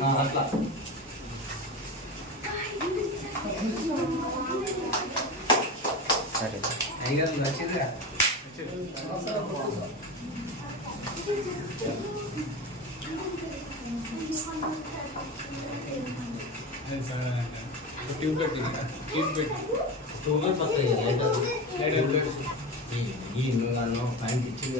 ఆ, అట్లా సరే అయ్యారు వచ్చిందిగా ట్యూబ్ పెట్టి ట్యూబ్ పెట్టి ట్యూబర్ పక్కన లైటర్ లైట్ లైట్ ఈ ఈ నన్ను పాయింట్ ఇచ్చింది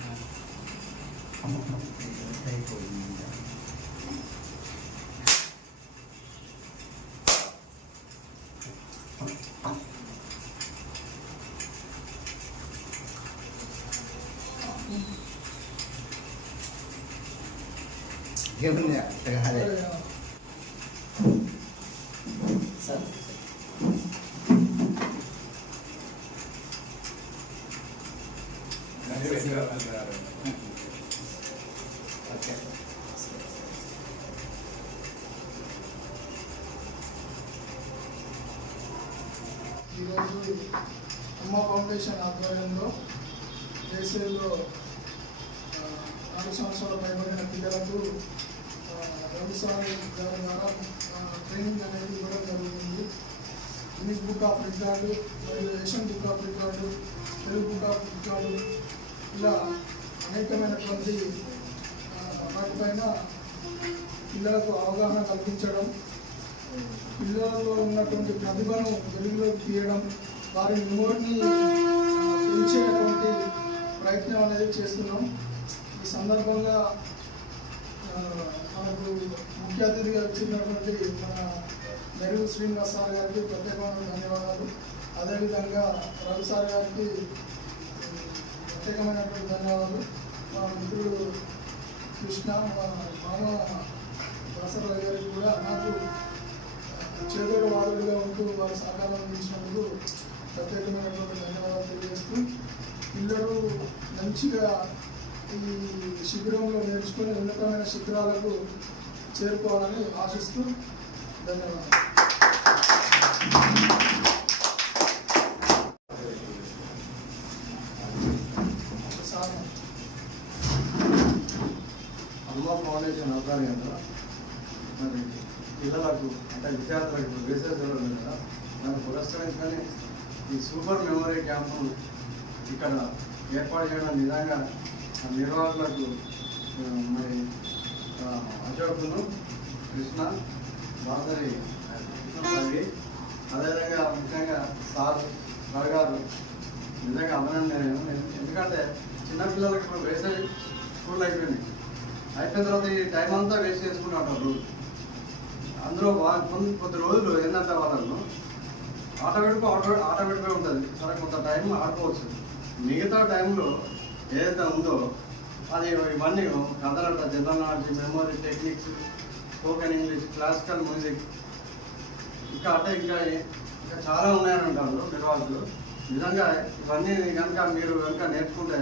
ఏముంది అదే ఈరోజు అమ్మ ఫౌండేషన్ ఆధ్వర్యంలో దేశంలో ఆ, నాలుగు సంవత్సరాల పైబడిన పిల్లలకు ఆ, దాని ద్వారా ట్రైనింగ్ అనేది ఇవ్వడం జరుగుతుంది. ఇంగ్లీష్ బుక్ ఆఫ్ రికార్డు మరియు Asian book of record Telugu book of record ఇలా అనేకమైనటువంటి ఆ, వాటిపైన పిల్లలకు అవగాహన కల్పించడం పిల్లలలో ఉన్నటువంటి ప్రతిభను వెలుగులోకి తీయడం వారి నోటిని పెంచేటువంటి ప్రయత్నం అనేది చేస్తున్నాం. ఈ సందర్భంగా మనకు ముఖ్య అతిథిగా వచ్చినటువంటి మన నెరుగు శ్రీనివాస్ సార్ గారికి ప్రత్యేకమైన ధన్యవాదాలు అదేవిధంగా రవి సార్ గారికి ప్రత్యేకమైనటువంటి ధన్యవాదాలు మా మిత్రుడు కృష్ణ మా మామ దాసరావు గారికి కూడా నాకు చేదోడు వాదులుగా ఉంటూ వారి సహకారం అందించినందుకు ప్రత్యేకమైనటువంటి ధన్యవాదాలు తెలియజేస్తూ పిల్లలు మంచిగా ఈ శిబిరంలో నేర్చుకుని ఉన్నతమైన శిఖరాలకు చేరుకోవాలని ఆశిస్తూ ధన్యవాదాలు. సార్ ఫౌండేషన్ ఆధ్వర్యంలో మరి పిల్లలకు అంటే విద్యార్థులకు ఇప్పుడు వేసే కదా దాన్ని పురస్కరించుకొని ఈ సూపర్ మెమరీ క్యాంపు ఇక్కడ ఏర్పాటు చేయడం నిజంగా నిర్వాహకులకు మరి ఆ, అశోకును కృష్ణ బాదరి రవి అదేవిధంగా ముఖ్యంగా సార్ సార్ గారు నిజంగా అభినందన ఎందుకంటే చిన్నపిల్లలకి ఇప్పుడు వేసే స్కూల్ అయిపోయినాయి అయిపోయిన తర్వాత ఈ టైం అంతా వేస్ట్ చేసుకుంటూ ఉంటారు రోజు. అందులో వా- కొద్ది కొద్ది రోజులు ఏంటంటే వాళ్ళను ఆట పెట్టుకో ఆట ఆట ఉంటుంది. సరే కొంత టైం ఆడుకోవచ్చు. మిగతా టైంలో ఏదైతే ఉందో అది ఇవన్నీ కథలట general knowledge memory techniques spoken English classical music. ఇంకా అంటే ఇంకా ఇంకా చాలా ఉన్నాయని అంటారు నిర్వాహకులు నిజంగా ఇవన్నీ కనుక మీరు కనుక నేర్చుకుంటే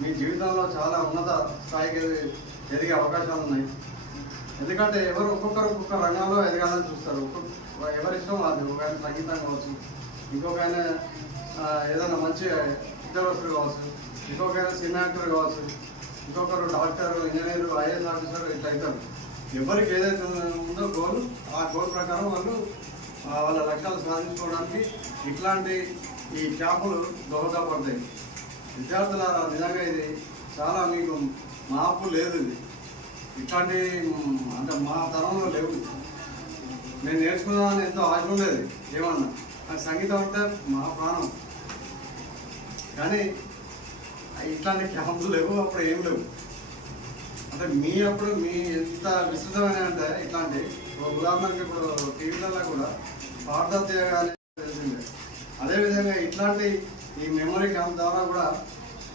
మీ జీవితంలో చాలా ఉన్నత స్థాయికి ఎదిగే అవకాశాలు ఉన్నాయి. ఎందుకంటే ఎవరు ఒక్కొక్కరు ఒక్కొక్క రంగంలో ఎదగాలని చూస్తారు. ఒక్కొక్క ఎవరి ఇష్టం అది? ఒక ఆయన సంగీతం కావచ్చు ఇంకొక ఆయన ఏదైనా మంచి ఉద్యోగస్తులు కావచ్చు. ఇంకొక ఆయన కావచ్చు ఇంకొకరు డాక్టర్ ఇంజనీర్ ఐఏఎస్ ఆఫీసర్ ఇట్లా అవుతారు. ఎవరికి ఏదైతే ఉందో గోల్ ఆ గోల్ ప్రకారం వాళ్ళు వాళ్ళ లక్ష్యాలు సాధించుకోవడానికి ఇట్లాంటి ఈ క్యాంపులు దోహదపడతాయి విద్యార్థుల నిజంగా ఇది చాలా మీకు మార్పు లేదు ఇది. ఇట్లాంటి అంటే మా తరంలో లేవు. నేను నేర్చుకున్నానని ఎంతో ఆశ ఉండేది ఏమన్నా. నాకు సంగీతం అంటే మా ప్రాణం. కానీ ఇట్లాంటి క్యాంపులు లేవు అప్పుడు ఏం లేవు. అంటే మీ అప్పుడు మీ ఎంత విస్తృతమైన అంటే ఇట్లాంటి ఉదాహరణకి ఇప్పుడు టీవీలలో కూడా పార్థత్య కానీ తెలిసిందే. అదేవిధంగా ఇట్లాంటి ఈ మెమరీ క్యాంప్ ద్వారా కూడా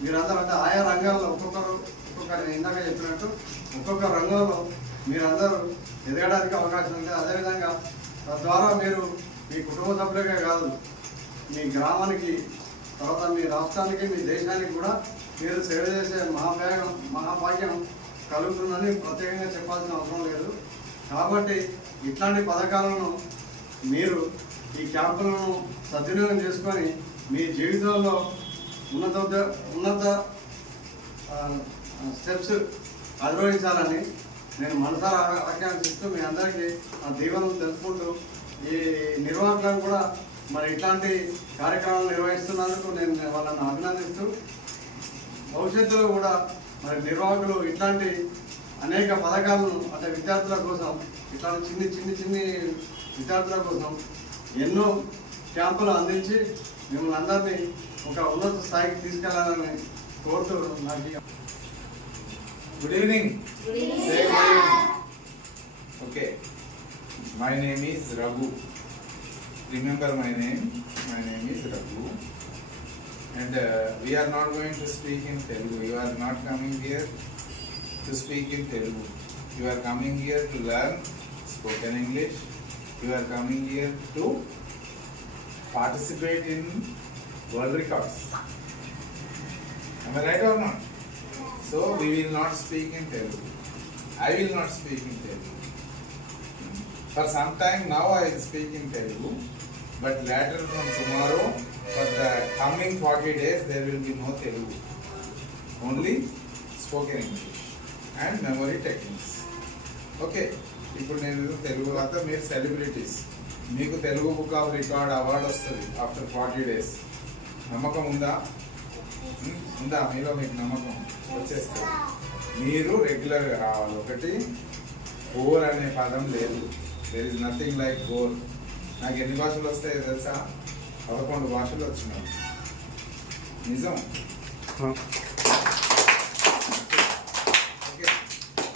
మీరందరూ అంటే ఆయా రంగాల్లో ఒక్కొక్కరు ఒక్కొక్కరు ఇందాక చెప్పినట్టు ఒక్కొక్క రంగంలో మీరందరూ ఎదగడానికి అవకాశం ఉంది. అదేవిధంగా తద్వారా మీరు మీ కుటుంబ సభ్యులకే కాదు మీ గ్రామానికి తర్వాత మీ రాష్ట్రానికి మీ దేశానికి కూడా మీరు సేవ చేసే మహాభాగ్యం మహాభాగ్యం కలుగుతుందని ప్రత్యేకంగా చెప్పాల్సిన అవసరం లేదు. కాబట్టి ఇట్లాంటి పథకాలను మీరు ఈ క్యాంపులను సద్వినియోగం చేసుకొని మీ జీవితంలో ఉన్నత ఉన్నత స్టెప్స్ అధిరోహించాలని నేను మనసారా ఆకాంక్షిస్తూ మీ అందరికీ ఆ దీవెనలు తెలుపుకుంటూ ఈ నిర్వాహకులను కూడా మరి ఇట్లాంటి కార్యక్రమాలు నిర్వహిస్తున్నందుకు నేను వాళ్ళని అభినందిస్తూ భవిష్యత్తులో కూడా మరి నిర్వాహకులు ఇట్లాంటి అనేక పథకాలను అంటే విద్యార్థుల కోసం ఇట్లాంటి చిన్ని చిన్ని చిన్ని విద్యార్థుల కోసం ఎన్నో క్యాంపులు అందించి మిమ్మల్ని అందరినీ ఒక ఉన్నత స్థాయికి తీసుకెళ్ళాలని కోరుతూ నాకు ఈ Good evening. Say good evening. Okay. Remember my name. My name is Raghu. And uh, we are not going to speak in Telugu. You are not coming here to speak in Telugu. You are coming here to learn spoken English. You are coming here to participate in world records. Am I right or not? So we will not speak in Telugu. I will not speak in Telugu. For some time now I speak in Telugu, but later from tomorrow, for the coming 40 days, there will be no Telugu. Only spoken English and memory techniques. Okay ఇప్పుడు నేను తెలుగు అంతా మీరు celebrities మీకు Telugu book of record award వస్తుంది after forty days నమ్మకం ఉందా? ఉందా? మీలో మీకు నమ్మకం వచ్చేస్తుంది. మీరు రెగ్యులర్గా రావాలి. ఒకటి గోర్ అనే పదం లేదు. There is nothing like gore నాకు ఎన్ని భాషలు వస్తాయో తెలుసా? పదకొండు భాషలు వచ్చినాయి. నిజం? ఓకే.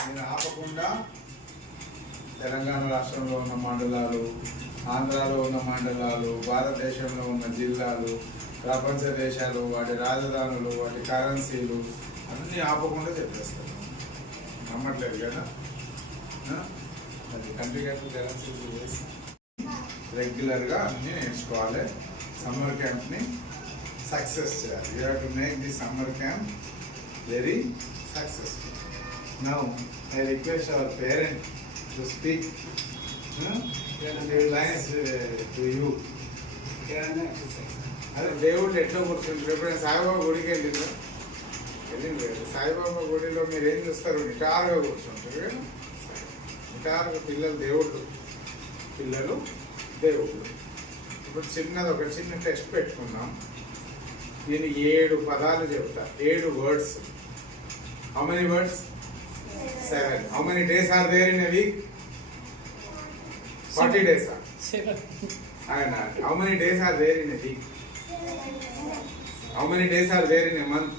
నేను ఆపకుండా తెలంగాణ రాష్ట్రంలో ఉన్న మండలాలు ఆంధ్రాలో ఉన్న మండలాలు భారతదేశంలో ఉన్న జిల్లాలు ప్రపంచ దేశాలు వాటి రాజధానులు వాటి కరెన్సీలు అన్నీ ఆపకుండా చెప్పేస్తాను. నమ్మట్లేదు కదా? అది కంట్రీ గట్టు కరెన్సీలు వేసి రెగ్యులర్గా అన్నీ నేర్చుకోవాలి. సమ్మర్ క్యాంప్ని సక్సెస్ చేయాలి. You have to make the summer camp very successful now I request our parent to speak lines to you అదే దేవుడు ఎట్లా కూర్చుంటారు ఎప్పుడైనా సాయిబాబా గుడికి వెళ్ళిందా వెళ్ళింది సాయిబాబా గుడిలో మీరు ఏం చూస్తారు? నిటారుగా కూర్చుంటారు నిటారుగా పిల్లలు దేవుళ్ళు. పిల్లలు దేవుళ్ళు ఇప్పుడు చిన్నది ఒక చిన్న టెస్ట్ పెట్టుకుందాం. నేను ఏడు పదాలు చెప్తా. ఏడు words how many words seven how many days are there in week forty days how many days are there in week how many days are there in a month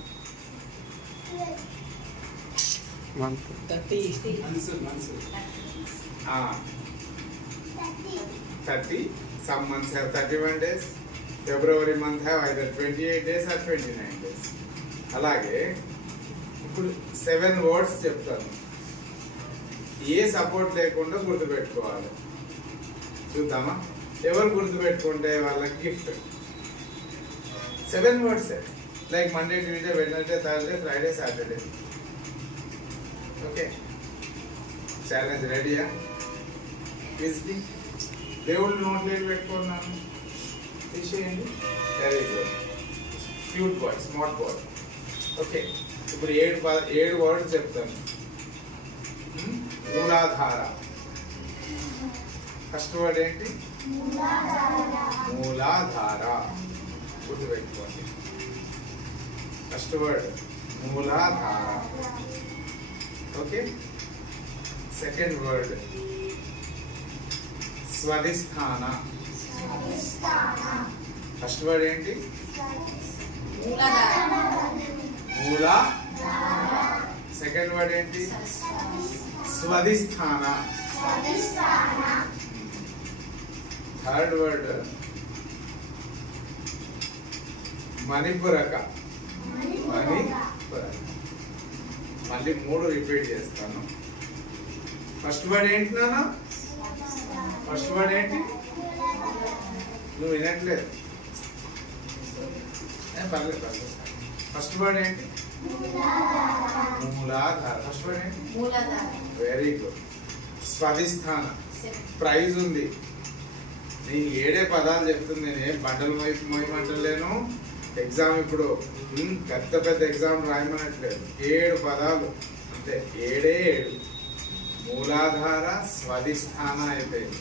thirty some months have thirty one days February month have either twenty eight days or twenty nine days అలాగే ఇప్పుడు seven words చెప్తాను. ఏ support లేకుండా గుర్తుపెట్టుకోవాలి. చూద్దామా? ఎవరు గుర్తుపెట్టుకుంటే వాళ్ళకి gift seven words like Monday Tuesday Wednesday Thursday Friday Saturday okay challenge రెడీయా విజిటింగ్ దేవుళ్ళు నోట్లేదు పెట్టుకున్నాను తీసేయండి. Very good cute boy smart boy okay ఇప్పుడు ఏడు ఏడు వర్డ్స్ చెప్తాను. Hmm? మూలాధార. ఫస్ట్ వర్డ్ ఏంటి? మూలాధార. గుర్తుపెట్టుకోండి. ఫస్ట్ వర్డ్ మూలాధార. ఓకే సెకండ్ వర్డ్ స్వధిస్థాన ఫస్ట్ వర్డ్ ఏంటి? మూలాధార. సెకండ్ వర్డ్ ఏంటి? స్వధిస్థాన థర్డ్ వర్డ్. మణిపురక. మణిపురక. మళ్ళీ మూడు రిపీట్ చేస్తాను. ఫస్ట్ వర్డ్ ఏంటి నాన్న? ఫస్ట్ వర్డ్ ఏంటి? నువ్వు వినట్లేదు. పర్లేదు పర్లేదు. ఫస్ట్ వర్డ్ ఏంటి? మూలాధార. ఫస్ట్ వర్డ్ ఏంటి? వెరీ గుడ్ స్వధిస్థాన ప్రైజ్ ఉంది. నేను ఏడే పదాలు చెప్తుంది నేను బండలు వైపు మోయమంటలేను. ఎగ్జామ్ ఇప్పుడు పెద్ద పెద్ద ఎగ్జామ్ రాయమనట్లేదు. ఏడు పదాలు. అంతే ఏడే ఏడు. మూలాధార స్వధిష్టాన అయిపోయింది.